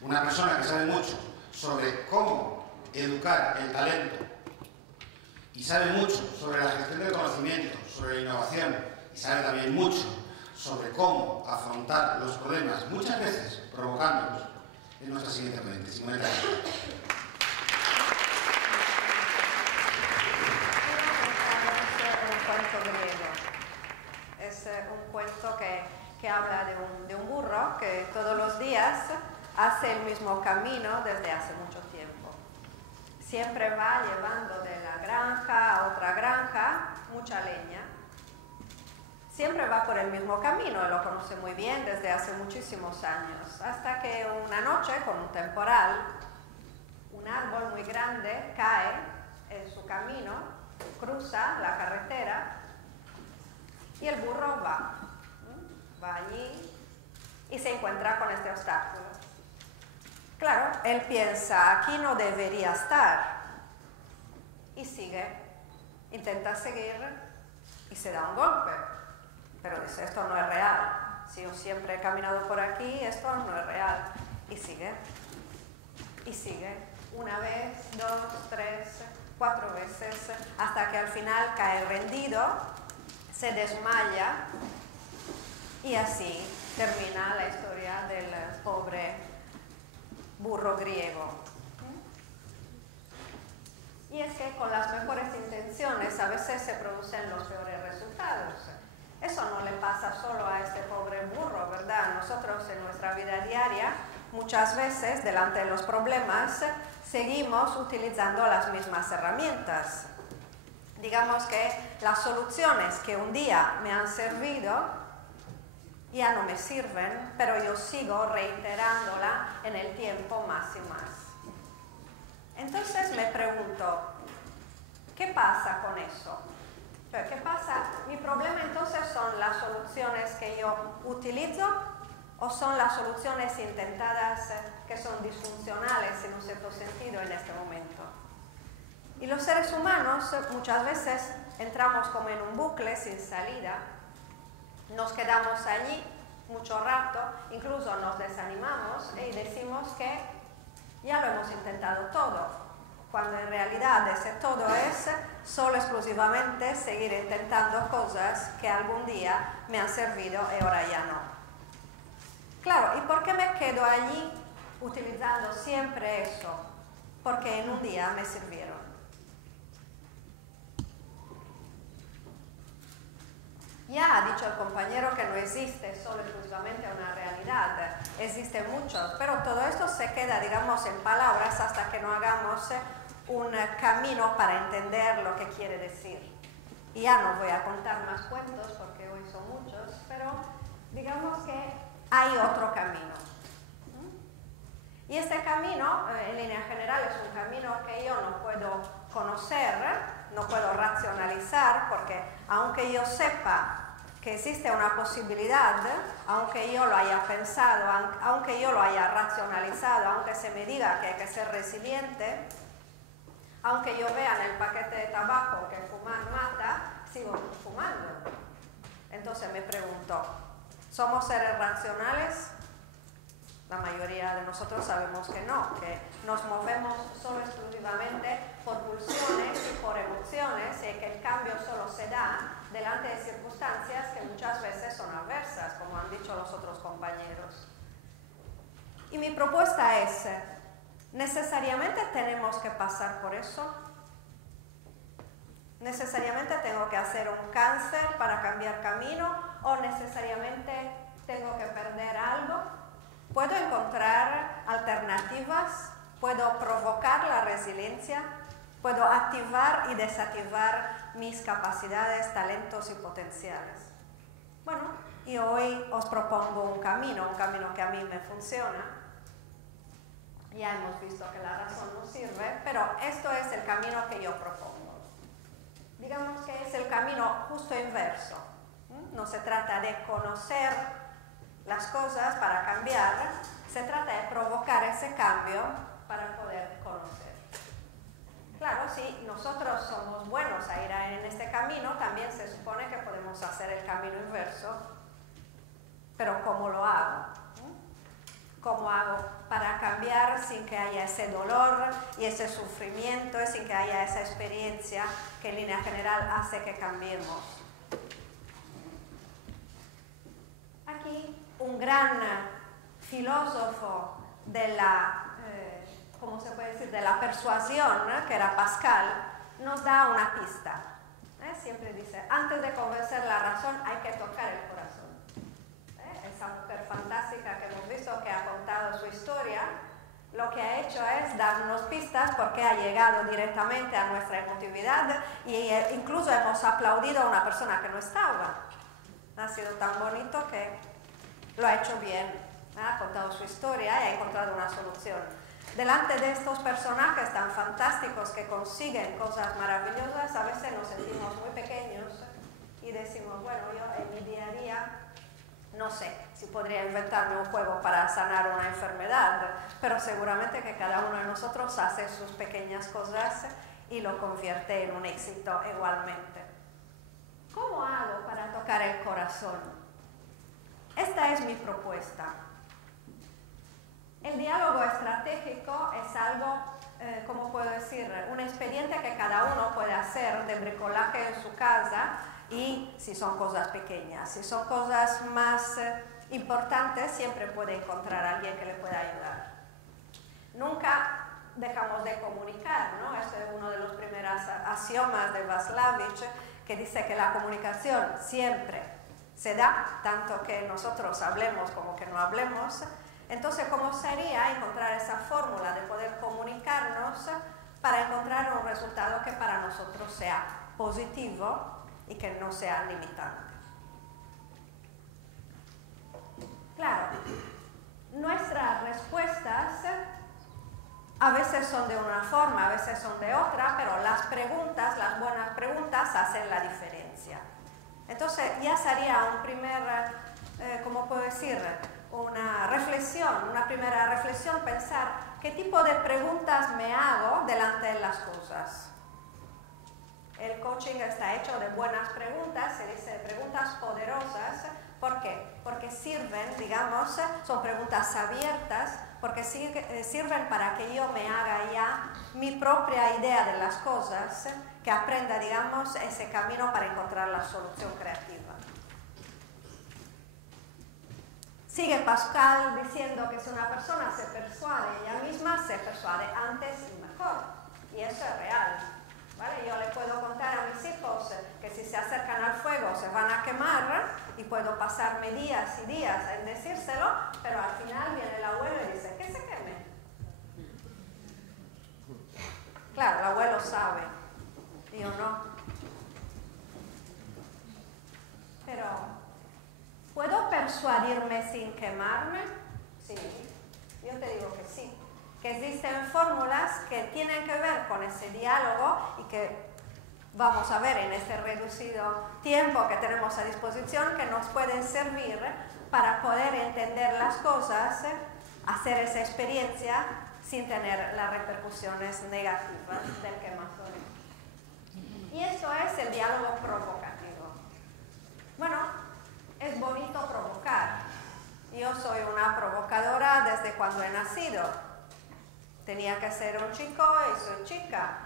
Una persona que sabe mucho sobre cómo educar el talento y sabe mucho sobre la gestión del conocimiento, sobre la innovación y sabe también mucho sobre cómo afrontar los problemas, muchas veces provocándolos, es nuestra siguiente ponente, Simone Tagliani. Es un cuento que habla de un burro que todos los días hace el mismo camino desde hace mucho tiempo. Siempre va llevando de la granja a otra granja mucha leña. Siempre va por el mismo camino, lo conoce muy bien desde hace muchísimos años, hasta que una noche, con un temporal, un árbol muy grande cae en su camino, cruza la carretera y el burro va allí y se encuentra con este obstáculo. Claro, él piensa, aquí no debería estar, y sigue, intenta seguir y se da un golpe. Pero dice, esto no es real. Si yo siempre he caminado por aquí, esto no es real. Y sigue. Y sigue. Una vez, 2, 3, 4 veces, hasta que al final cae rendido, se desmaya y así termina la historia del pobre burro griego. Y es que con las mejores intenciones a veces se producen los peores resultados. Eso no le pasa solo a este pobre burro, ¿verdad? Nosotros en nuestra vida diaria, muchas veces, delante de los problemas, seguimos utilizando las mismas herramientas. Digamos que las soluciones que un día me han servido ya no me sirven, pero yo sigo reiterándola en el tiempo más y más. Entonces me pregunto, ¿qué pasa con eso? ¿Qué pasa? Mi problema entonces son las soluciones que yo utilizo o son las soluciones intentadas que son disfuncionales en un cierto sentido en este momento. Y los seres humanos muchas veces entramos como en un bucle sin salida, nos quedamos allí mucho rato, incluso nos desanimamos y decimos que ya lo hemos intentado todo, cuando en realidad ese todo es solo exclusivamente seguir intentando cosas que algún día me han servido y ahora ya no. Claro, ¿y por qué me quedo allí utilizando siempre eso? Porque en un día me sirvieron. Ya ha dicho el compañero que no existe solo exclusivamente una realidad, existe mucho, pero todo esto se queda, digamos, en palabras hasta que no hagamos un camino para entender lo que quiere decir. Y ya no voy a contar más cuentos porque hoy son muchos, pero digamos que hay otro camino. Y este camino, en línea general, es un camino que yo no puedo conocer, no puedo racionalizar, porque aunque yo sepa que existe una posibilidad, aunque yo lo haya pensado, aunque yo lo haya racionalizado, aunque se me diga que hay que ser resiliente, aunque yo vea en el paquete de tabaco que fumar mata, sigo fumando. Entonces me pregunto, ¿somos seres racionales? La mayoría de nosotros sabemos que no, que nos movemos solo exclusivamente por pulsiones y por emociones y que el cambio solo se da delante de circunstancias que muchas veces son adversas, como han dicho los otros compañeros. Y mi propuesta es, ¿necesariamente tenemos que pasar por eso? ¿Necesariamente tengo que hacer un cáncer para cambiar camino o necesariamente tengo que perder algo? ¿Puedo encontrar alternativas? ¿Puedo provocar la resiliencia? ¿Puedo activar y desactivar mis capacidades, talentos y potenciales? Bueno, y hoy os propongo un camino que a mí me funciona. Ya hemos visto que la razón no sirve, pero esto es el camino que yo propongo. Digamos que es el camino justo inverso. No se trata de conocer las cosas para cambiar, se trata de provocar ese cambio para poder conocer. Claro, si nosotros somos buenos a ir en este camino, también se supone que podemos hacer el camino inverso, pero ¿cómo lo hago? ¿Cómo hago para cambiar sin que haya ese dolor y ese sufrimiento y sin que haya esa experiencia que en línea general hace que cambiemos? Aquí un gran filósofo de la, ¿cómo se puede decir?, de la persuasión, que era Pascal, nos da una pista. Siempre dice, antes de convencer la razón hay que tocar el corazón. Esa mujer fantástica que hemos visto, que ha contado su historia, lo que ha hecho es darnos pistas porque ha llegado directamente a nuestra emotividad e incluso hemos aplaudido a una persona que no estaba. Ha sido tan bonito que lo ha hecho bien, ha contado su historia y ha encontrado una solución. Delante de estos personajes tan fantásticos que consiguen cosas maravillosas, a veces nos sentimos muy pequeños y decimos, bueno, yo en mi día a día no sé si podría inventarme un juego para sanar una enfermedad, pero seguramente que cada uno de nosotros hace sus pequeñas cosas y lo convierte en un éxito igualmente. ¿Cómo hago para tocar el corazón? Esta es mi propuesta. El diálogo estratégico es algo, ¿cómo puedo decir?, un expediente que cada uno puede hacer de bricolaje en su casa. Y si son cosas pequeñas, si son cosas más importantes, siempre puede encontrar a alguien que le pueda ayudar. Nunca dejamos de comunicar, ¿no? Este es uno de los primeros axiomas de Václavich, que dice que la comunicación siempre se da, tanto que nosotros hablemos como que no hablemos. Entonces, ¿cómo sería encontrar esa fórmula de poder comunicarnos para encontrar un resultado que para nosotros sea positivo y que no sea limitante? Claro, nuestras respuestas a veces son de una forma, a veces son de otra, pero las preguntas, las buenas preguntas, hacen la diferencia. Entonces ya sería un primer, ¿cómo puedo decir?, una reflexión, una primera reflexión, pensar qué tipo de preguntas me hago delante de las cosas. El coaching está hecho de buenas preguntas, se dice de preguntas poderosas. ¿Por qué? Porque sirven, digamos, son preguntas abiertas, porque sirven para que yo me haga ya mi propia idea de las cosas, que aprenda, digamos, ese camino para encontrar la solución creativa. Sigue Pascal diciendo que si una persona se persuade ella misma, se persuade antes y mejor. Y eso es real. ¿Vale? Yo le puedo contar a mis hijos que si se acercan al fuego se van a quemar y puedo pasarme días y días en decírselo, pero al final viene el abuelo y dice, que se queme. Claro, el abuelo sabe, yo no. Pero, ¿puedo persuadirme sin quemarme? Sí, yo te digo que sí. Que existen fórmulas que tienen que ver con ese diálogo y que vamos a ver en este reducido tiempo que tenemos a disposición, que nos pueden servir para poder entender las cosas, hacer esa experiencia sin tener las repercusiones negativas del quemazón. Y eso es el diálogo provocativo. Bueno, es bonito provocar. Yo soy una provocadora desde cuando he nacido. Tenía que ser un chico y soy chica.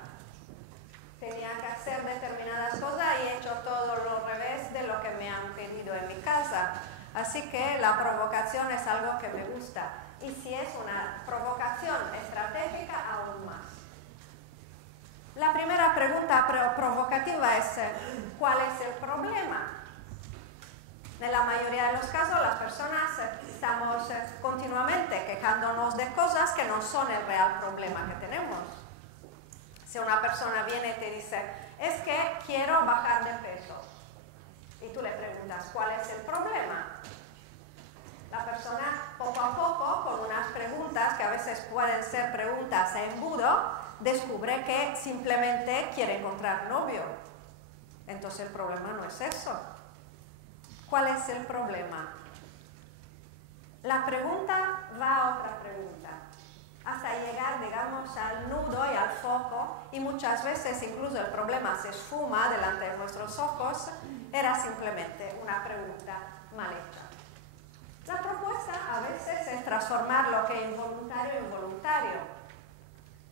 Tenía que hacer determinadas cosas y he hecho todo lo revés de lo que me han pedido en mi casa. Así que la provocación es algo que me gusta. Y si es una provocación estratégica, aún más. La primera pregunta provocativa es, ¿cuál es el problema? En la mayoría de los casos, las personas estamos continuamente quejándonos de cosas que no son el real problema que tenemos. Si una persona viene y te dice, es que quiero bajar de peso, y tú le preguntas, ¿cuál es el problema? La persona, poco a poco, con unas preguntas, que a veces pueden ser preguntas a embudo, descubre que simplemente quiere encontrar novio. Entonces el problema no es eso. ¿Cuál es el problema? La pregunta va a otra pregunta, hasta llegar, digamos, al nudo y al foco, y muchas veces incluso el problema se esfuma delante de nuestros ojos, era simplemente una pregunta mal hecha. La propuesta a veces es transformar lo que es involuntario en voluntario.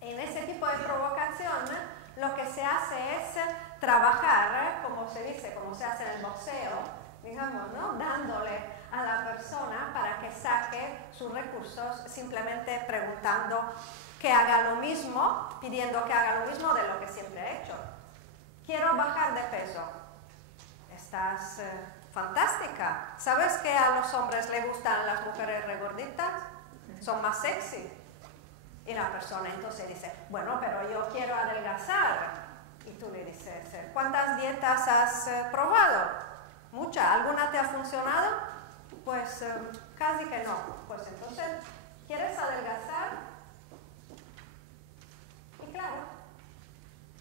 En ese tipo de provocación, lo que se hace es trabajar, como se dice, como se hace en el boxeo, digamos, ¿no? Dándole a la persona para que saque sus recursos, simplemente preguntando que haga lo mismo, pidiendo que haga lo mismo de lo que siempre ha hecho. Quiero bajar de peso. Estás fantástica. ¿Sabes que a los hombres les gustan las mujeres regorditas? Son más sexy. Y la persona entonces dice, bueno, pero yo quiero adelgazar. Y tú le dices, ¿cuántas dietas has probado? Muchas. ¿Alguna te ha funcionado? Pues casi que no. Pues entonces, ¿quieres adelgazar? Y claro,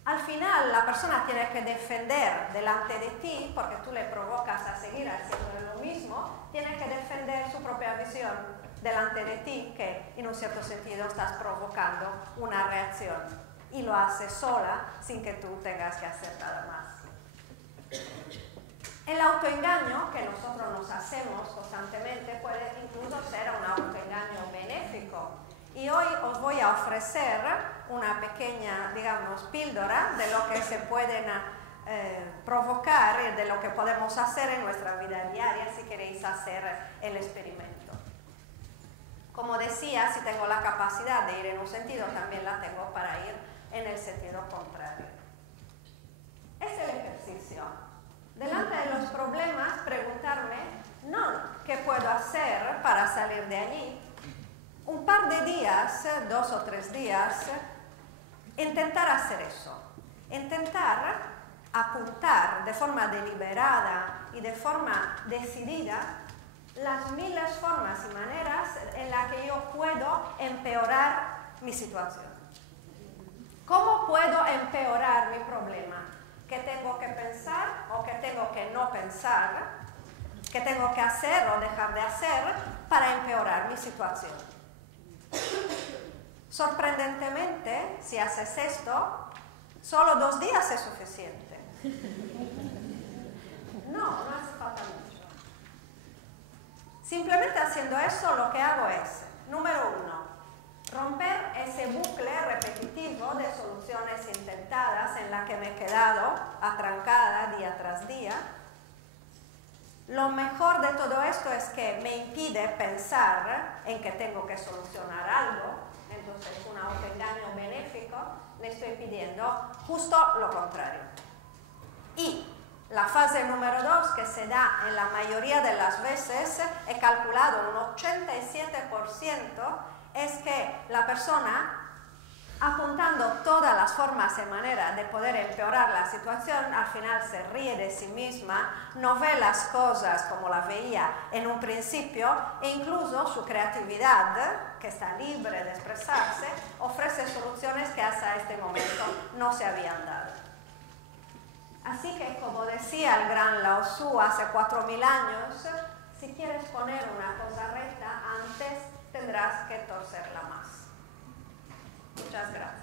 al final la persona tiene que defender delante de ti, porque tú le provocas a seguir haciendo lo mismo, tiene que defender su propia visión delante de ti, que en un cierto sentido estás provocando una reacción. Y lo hace sola, sin que tú tengas que hacer nada más. El autoengaño que nosotros nos hacemos constantemente puede incluso ser un autoengaño benéfico. Y hoy os voy a ofrecer una pequeña, digamos, píldora de lo que se pueden provocar y de lo que podemos hacer en nuestra vida diaria si queréis hacer el experimento. Como decía, si tengo la capacidad de ir en un sentido, también la tengo para ir en el sentido contrario. Es el ejercicio. Delante de los problemas, preguntarme, no, ¿qué puedo hacer para salir de allí? Un par de días, 2 o 3 días, intentar hacer eso. Intentar apuntar de forma deliberada y de forma decidida las miles formas y maneras en las que yo puedo empeorar mi situación. ¿Cómo puedo empeorar mi problema? ¿Qué tengo que pensar o qué tengo que no pensar? ¿Qué tengo que hacer o dejar de hacer para empeorar mi situación? Sorprendentemente, si haces esto, solo 2 días es suficiente. No hace falta mucho. Simplemente haciendo eso, lo que hago es, número 1, romper ese bucle repetitivo de soluciones intentadas en la que me he quedado atrancada día tras día. Lo mejor de todo esto es que me impide pensar en que tengo que solucionar algo, entonces un autoengaño benéfico, le estoy pidiendo justo lo contrario. Y la fase número 2, que se da en la mayoría de las veces, he calculado un 87%, es que la persona, apuntando todas las formas y maneras de poder empeorar la situación, al final se ríe de sí misma, no ve las cosas como las veía en un principio e incluso su creatividad, que está libre de expresarse, ofrece soluciones que hasta este momento no se habían dado. Así que, como decía el gran Lao Tzu hace 4000 años, si quieres poner una cosa recta, antes tendrás que torcerla más. Muchas gracias.